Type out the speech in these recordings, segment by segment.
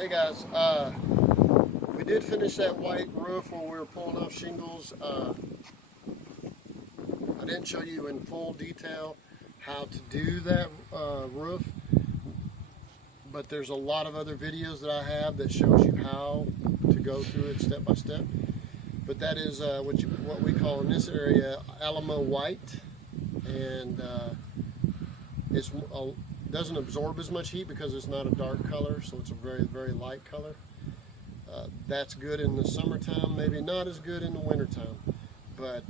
Hey guys, we did finish that white roof where we were pulling off shingles. I didn't show you in full detail how to do that roof, but there's a lot of other videos that I have that shows you how to go through it step by step. But that is what we call in this area Alamo white, and it doesn't absorb as much heat because it's not a dark color, so it's a very, very light color. That's good in the summertime, maybe not as good in the wintertime, but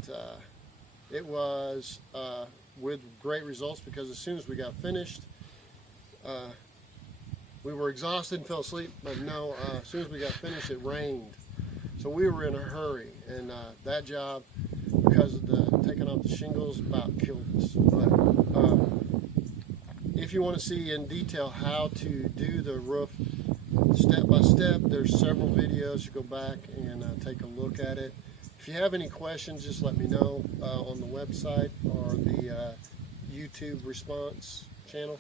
it was with great results because as soon as we got finished, we were exhausted and fell asleep, but no, as soon as we got finished, it rained. So we were in a hurry, and that job, because of the taking off the shingles, about killed us. But if you want to see in detail how to do the roof step by step, there's several videos. You go back and take a look at it. If you have any questions, just let me know on the website or the YouTube response channel,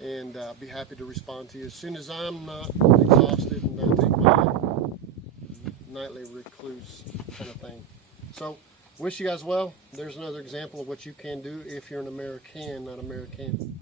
and I'll be happy to respond to you as soon as I'm not exhausted and I take my nightly recluse kind of thing. So, wish you guys well. There's another example of what you can do if you're an American, not American.